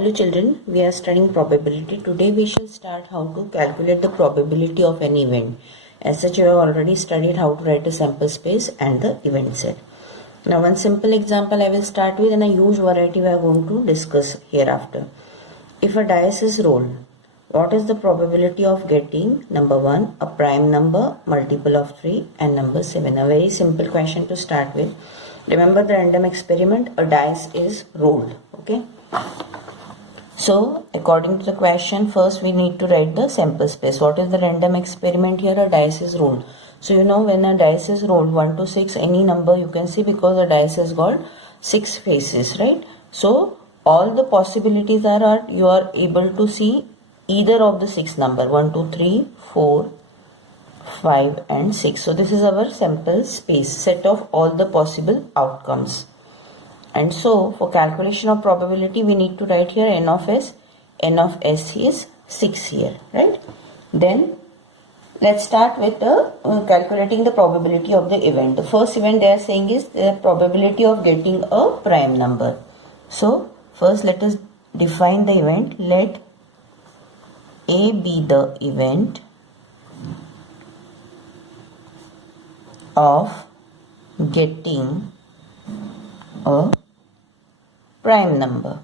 Hello children, we are studying probability. Today we shall start how to calculate the probability of an event. As such, you have already studied how to write a sample space and the event set. Now one simple example I will start with, and a huge variety we are going to discuss hereafter. If a dice is rolled, what is the probability of getting number 1, a prime number, multiple of 3 and number 7? A very simple question to start with. Remember the random experiment, a dice is rolled. Okay. So according to the question, first we need to write the sample space. What is the random experiment here? A dice is rolled. So you know when a dice is rolled 1 to 6, any number you can see, because a dice has got 6 faces, right? So all the possibilities are you are able to see either of the 6 number 1, 2, 3, 4, 5 and 6. So this is our sample space, set of all the possible outcomes. And so for calculation of probability we need to write here n of s. N of s is 6 here, right? Then let's start with the calculating the probability of the event. The first event they are saying is the probability of getting a prime number. So first let us define the event. Let A be the event of getting a prime number.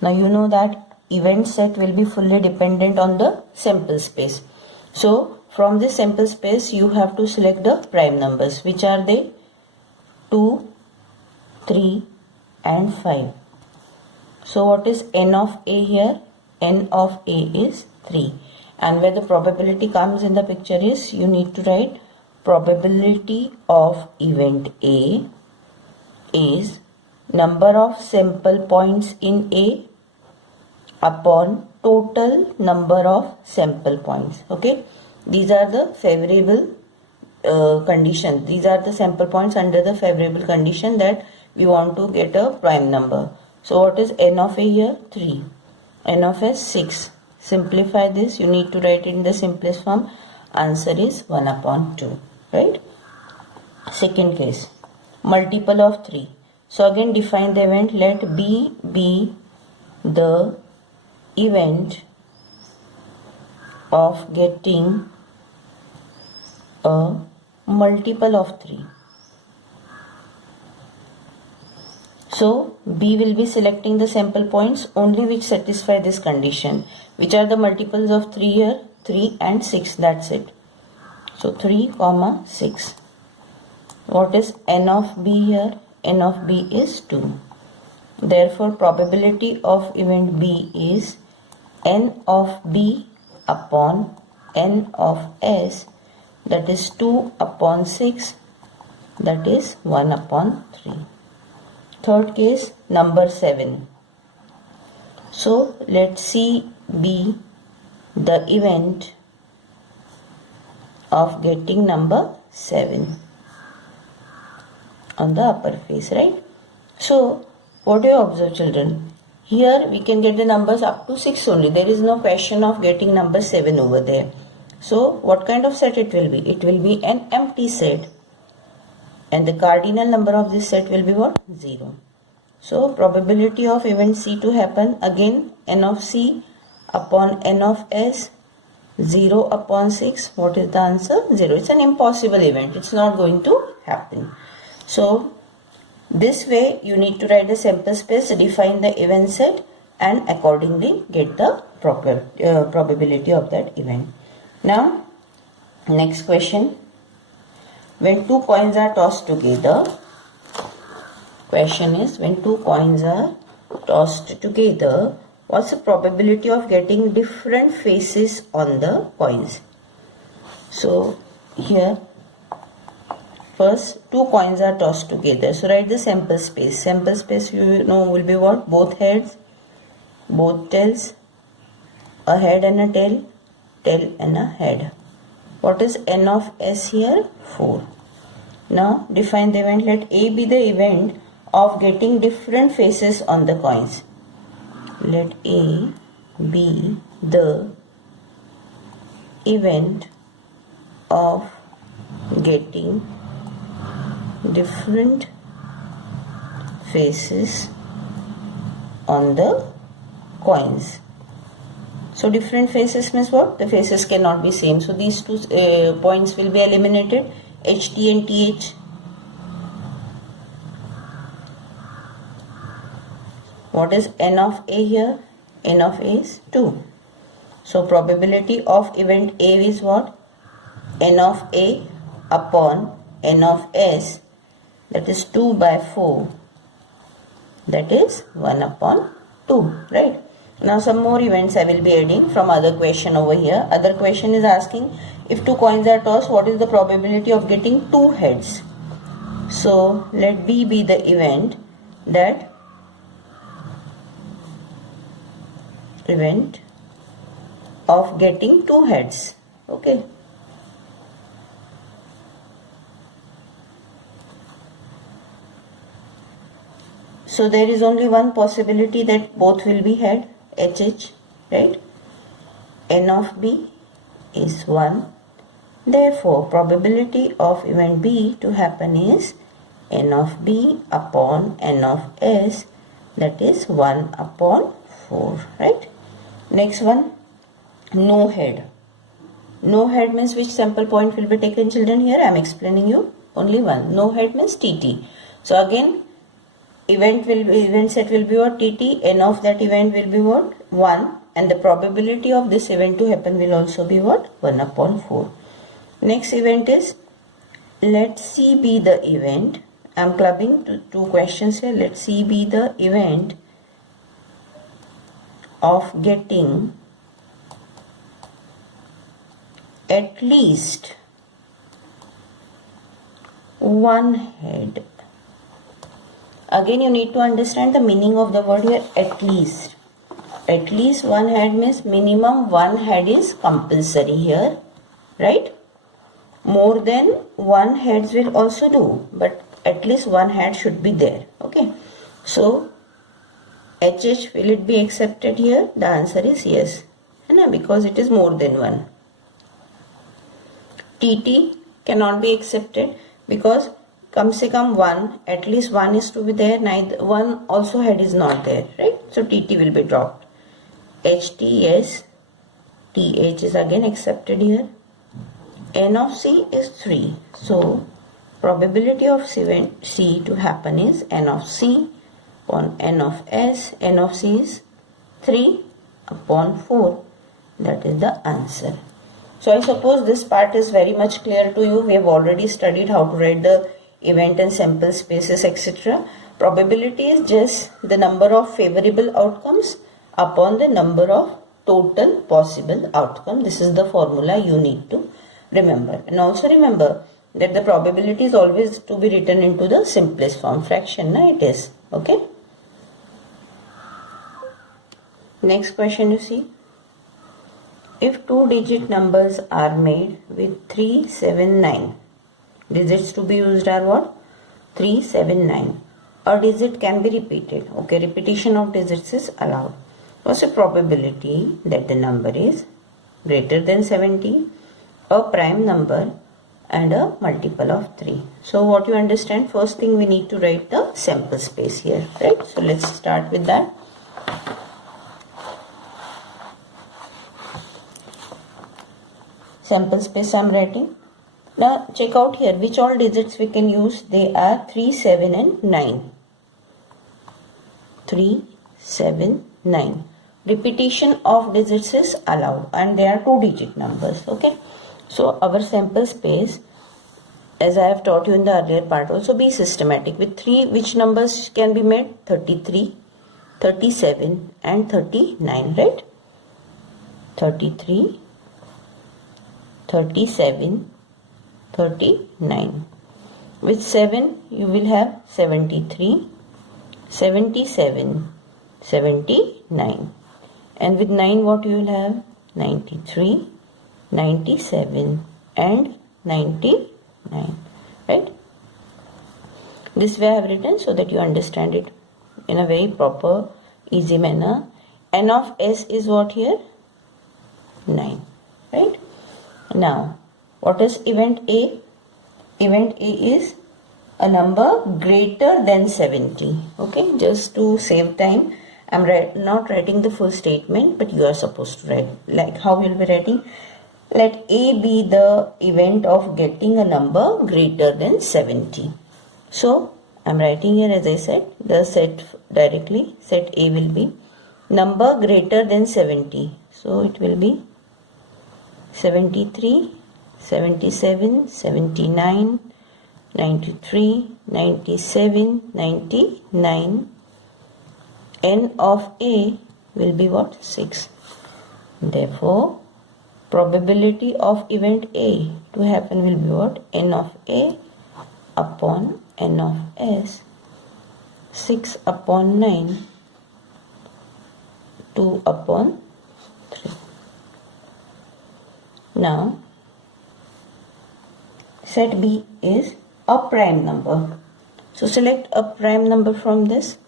Now you know that event set will be fully dependent on the sample space. So from this sample space you have to select the prime numbers. Which are they? 2, 3 and 5. So what is n of A here? N of A is 3. And where the probability comes in the picture is, you need to write probability of event A is number of sample points in A upon total number of sample points. Okay, these are the favorable conditions. These are the sample points under the favorable condition that we want to get a prime number. So what is n of A here? 3. N of S 6. Simplify this. You need to write it in the simplest form. Answer is 1 upon 2. Right? Second case, multiple of 3. So again define the event. Let B be the event of getting a multiple of 3. So B will be selecting the sample points only which satisfy this condition. Which are the multiples of 3 here? 3 and 6. That's it. So 3, 6. What is n of B here? N of B is 2. Therefore probability of event B is n of B upon n of S, that is 2 upon 6, that is 1 upon 3. Third case, number 7. So let C be the event of getting number 7 on the upper face, right? So what do you observe, children? Here we can get the numbers up to 6 only. There is no question of getting number 7 over there. So what kind of set it will be? It will be an empty set, and the cardinal number of this set will be what? 0. So probability of event C to happen, again n of C upon n of S, 0 upon 6. What is the answer? 0. It's an impossible event. It's not going to happen. So this way you need to write the sample space, define the event set and accordingly get the proper probability of that event. Now next question. When two coins are tossed together, question is, when two coins are tossed together, what's the probability of getting different faces on the coins? So here first two coins are tossed together. So write the sample space. Sample space you know will be what? Both heads, both tails, a head and a tail, tail and a head. What is n of S here? 4. Now define the event. Let A be the event of getting different faces on the coins. Let A be the event of getting different faces on the coins. So different faces means what? The faces cannot be same. So these two points will be eliminated, HT and TH. What is N of A here? N of A is 2. So probability of event A is what? N of A upon N of S, that is 2 by 4, that is 1 upon 2, right? Now some more events I will be adding from other question over here. Other question is asking, if 2 coins are tossed, what is the probability of getting 2 heads? So let B be the event of getting 2 heads. Okay. So there is only one possibility that both will be head, HH, right? N of B is 1. Therefore, probability of event B to happen is N of B upon N of S, that is 1 upon 4, right? Next one, no head. No head means which sample point will be taken, children? Here I am explaining you only one. No head means TT. So again, event set will be what? TT. N of that event will be what? 1, and the probability of this event to happen will also be what? 1 upon 4. Next event is, let C be the event. I am clubbing two questions here. Let C be the event of getting at least 1 head. Again, you need to understand the meaning of the word here, at least. At least 1 head means minimum 1 head is compulsory here, right? More than 1 heads will also do, but at least 1 head should be there. Okay. So, HH, will it be accepted here? The answer is yes, because it is more than 1. TT cannot be accepted because come se come 1, at least 1 is to be there, neither 1 also head is not there, right? So TT will be dropped. HT, yes. TH is again accepted here. N of C is 3. So probability of C to happen is N of C upon N of S. N of C is 3 upon 4. That is the answer. So I suppose this part is very much clear to you. We have already studied how to write the event and sample spaces, etc. Probability is just the number of favorable outcomes upon the number of total possible outcome. This is the formula you need to remember. And also remember that the probability is always to be written into the simplest form, fraction, it is. Okay. Next question you see. If 2-digit numbers are made with 3, 7, 9. Digits to be used are what? 3, 7, 9. A digit can be repeated. Okay, repetition of digits is allowed. What's the probability that the number is greater than 70, a prime number, and a multiple of 3? So what you understand, first thing we need to write the sample space here, right? So let's start with that. Sample space I am writing. Now check out here which all digits we can use. They are 3, 7 and 9. 3, 7, 9. Repetition of digits is allowed and they are 2-digit numbers. Okay. So our sample space, as I have taught you in the earlier part, also be systematic. With 3, which numbers can be made? 33, 37 and 39, right? 33, 37, 39. With 7 you will have 73, 77, 79. And with 9 what you will have? 93, 97 and 99. Right? This way I have written so that you understand it in a very proper, easy manner. N of S is what here? 9. Right? Now, what is event A? Event A is a number greater than 70. Okay, just to save time, I'm not writing the full statement, but you are supposed to write. Like how you'll be writing? Let A be the event of getting a number greater than 70. So I'm writing here, as I said, the set directly. Set A will be number greater than 70. So it will be 73, 77, 79, 93, 97, 99. N of A will be what? 6. Therefore, probability of event A to happen will be what? N of A upon N of S. 6 upon 9, 2 upon 3. Now, set B is a prime number. So select a prime number from this.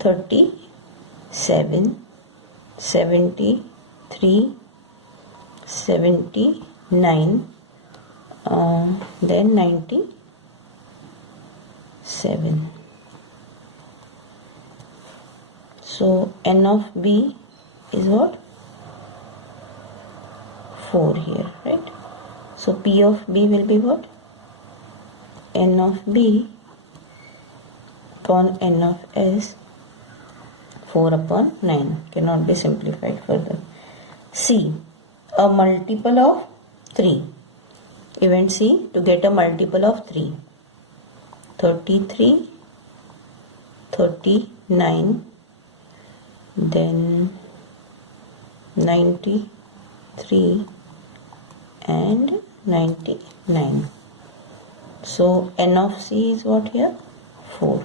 37, 73, 79, then 97. So N of B is what? 4 here, right? So P of B will be what? N of B upon N of S, 4 upon 9, cannot be simplified further. C, a multiple of 3. Event C, to get a multiple of 3. 33, 39, then 93 and 99. So N of C is what here? 4.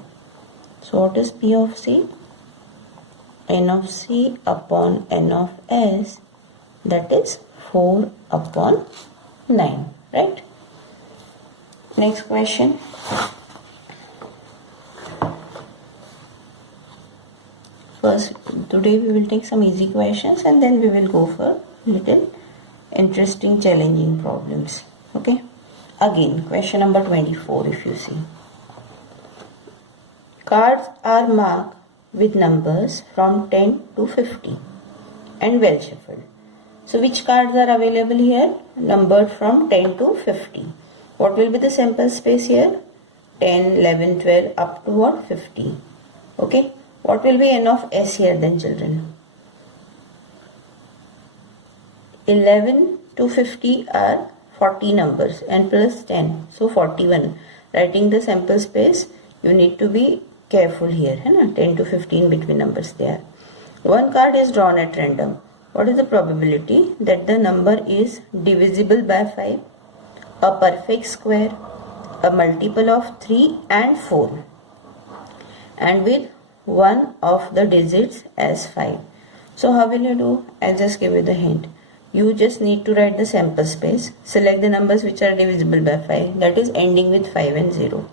So what is P of C? N of C upon N of S, that is 4 upon 9, right? Next question. First, today we will take some easy questions and then we will go for little interesting challenging problems. Okay. Again, question number 24 if you see. Cards are marked with numbers from 10 to 50 and well shuffled. So which cards are available here? Numbered from 10 to 50. What will be the sample space here? 10, 11, 12 up to what? 50. Okay. What will be N of S here then, children? 11 to 50 are 40 numbers and plus 10. So 41. Writing the sample space, you need to be careful here. 10 to 15 between numbers there. One card is drawn at random. What is the probability that the number is divisible by 5, a perfect square, a multiple of 3 and 4, and with one of the digits as 5? So how will you do? I'll just give you the hint. You just need to write the sample space, select the numbers which are divisible by 5, that is ending with 5 and 0.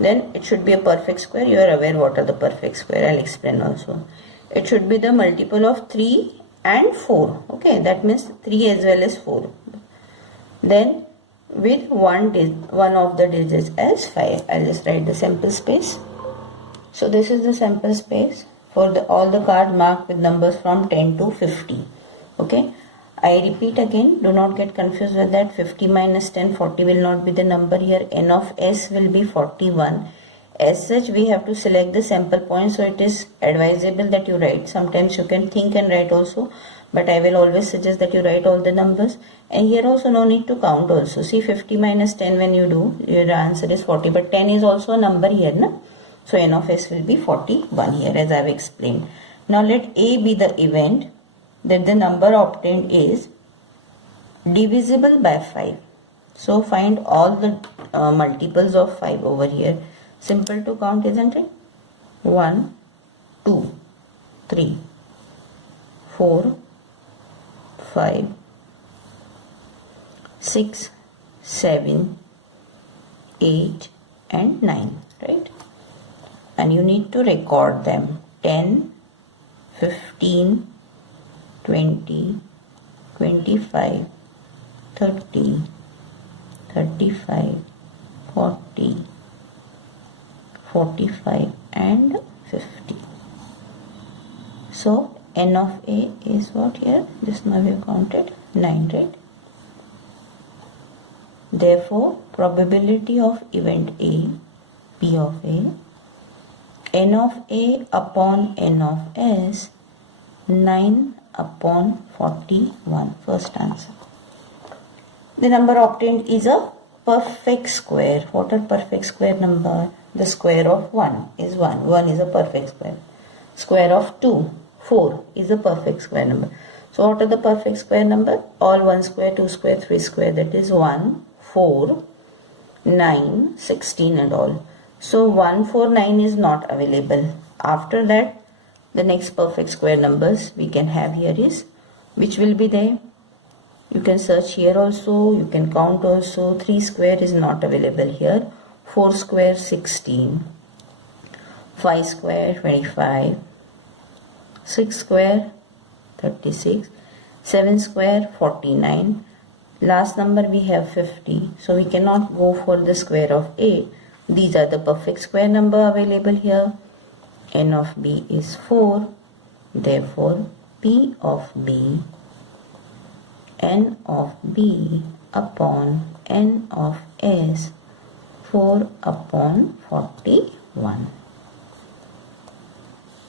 Then it should be a perfect square. You are aware what are the perfect square. I'll explain also. It should be the multiple of 3 and 4. Okay, that means 3 as well as 4. Then with one of the digits as 5. I'll just write the sample space. So this is the sample space for all the cards marked with numbers from 10 to 50. Okay. I repeat again, do not get confused with that. 50 minus 10, 40 will not be the number here. N of S will be 41. As such, we have to select the sample point. So it is advisable that you write. Sometimes you can think and write also. But I will always suggest that you write all the numbers. And here also no need to count also. See 50 minus 10 when you do, your answer is 40. But 10 is also a number here. Na? So N of S will be 41 here as I have explained. Now let A be the event that the number obtained is divisible by 5. So find all the multiples of 5 over here. Simple to count, isn't it? 1, 2, 3, 4, 5, 6, 7, 8 and 9, right? And you need to record them. 10, 15, 20, 25, 30, 35, 40, 45 and 50. So n of A is what here? Just now we have counted 9, right? Therefore, probability of event A, P of A, n of A upon n of S, 9 upon 41. First answer. The number obtained is a perfect square. What are perfect square number? The square of 1 is 1. 1 is a perfect square. Square of 2, 4 is a perfect square number. So what are the perfect square number? All 1 square, 2 square, 3 square. That is 1, 4, 9, 16 and all. So 1, 4, 9 is not available. After that, the next perfect square numbers we can have here is, which will be there? You can search here also, you can count also. 3 square is not available here. 4 square 16, 5 square 25, 6 square 36, 7 square 49. Last number we have 50. So we cannot go for the square of 8. These are the perfect square number available here. N of B is 4. Therefore, P of B, N of B upon N of S, 4 upon 41.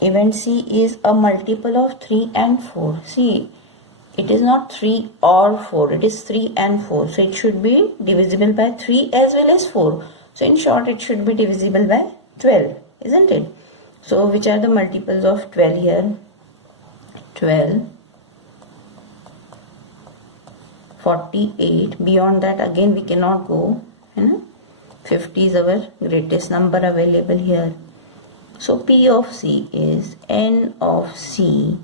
Event C is a multiple of 3 and 4. See, it is not 3 or 4. It is 3 and 4. So it should be divisible by 3 as well as 4. So in short, it should be divisible by 12, isn't it? So which are the multiples of 12 here? 12, 48. Beyond that again we cannot go. 50 is our greatest number available here. So P of C is N of C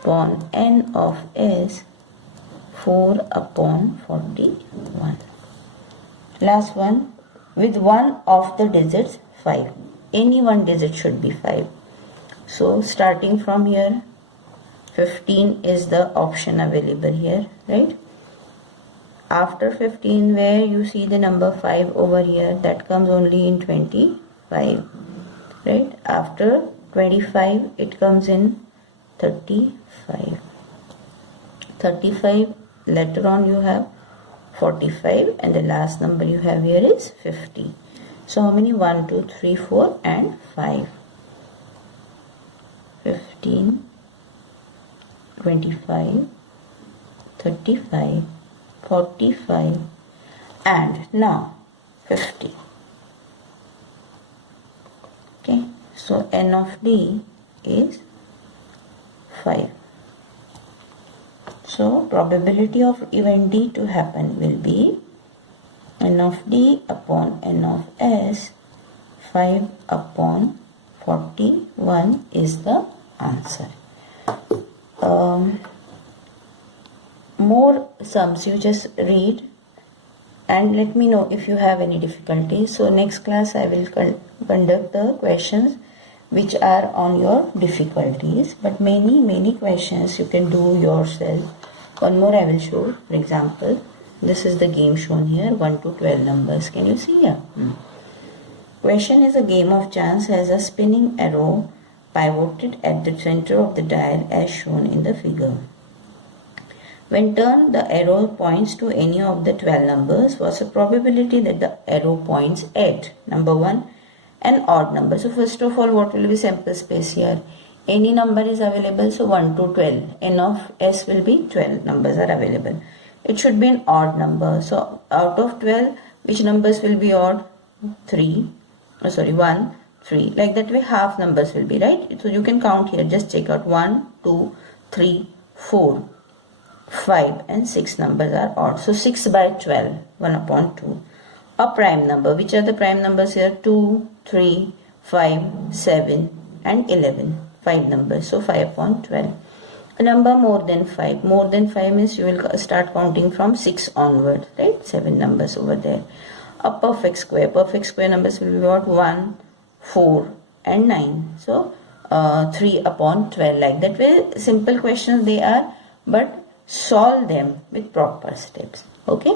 upon N of S, 4 upon 41. Last one, with one of the digits 5. Any one digit should be 5. So starting from here, 15 is the option available here, right? After 15, where you see the number 5 over here, that comes only in 25, right? After 25, it comes in 35. 35, later on you have 45, and the last number you have here is 50. So how many? 1, 2, 3, 4 and 5. 15, 25, 35, 45 and now 50. Okay, so N of D is 5. So probability of event D to happen will be N of D upon N of S, 5 upon 41 is the answer. More sums you just read and let me know if you have any difficulties. So next class I will conduct the questions which are on your difficulties, but many questions you can do yourself. One more I will show. For example, this is the game shown here, 1 to 12 numbers. Can you see here? Question is, a game of chance has a spinning arrow pivoted at the center of the dial as shown in the figure. When turned, the arrow points to any of the 12 numbers. What's the probability that the arrow points at? Number 1, an odd number. So first of all, what will be sample space here? Any number is available, so 1 to 12. N of S will be 12 numbers are available. It should be an odd number. So out of 12, which numbers will be odd? 1, 3. Like that way half numbers will be, right? So you can count here. Just check out 1, 2, 3, 4. 5 and 6 numbers are odd. So 6 by 12, 1 upon 2. A prime number. Which are the prime numbers here? 2, 3, 5, 7 and 11. 5 numbers. So 5 upon 12. A number more than 5. More than 5 means you will start counting from 6 onward. Right? 7 numbers over there. A perfect square. Perfect square numbers will be what? 1, 4 and 9. So 3 upon 12. Like that way simple questions they are, but solve them with proper steps. Okay.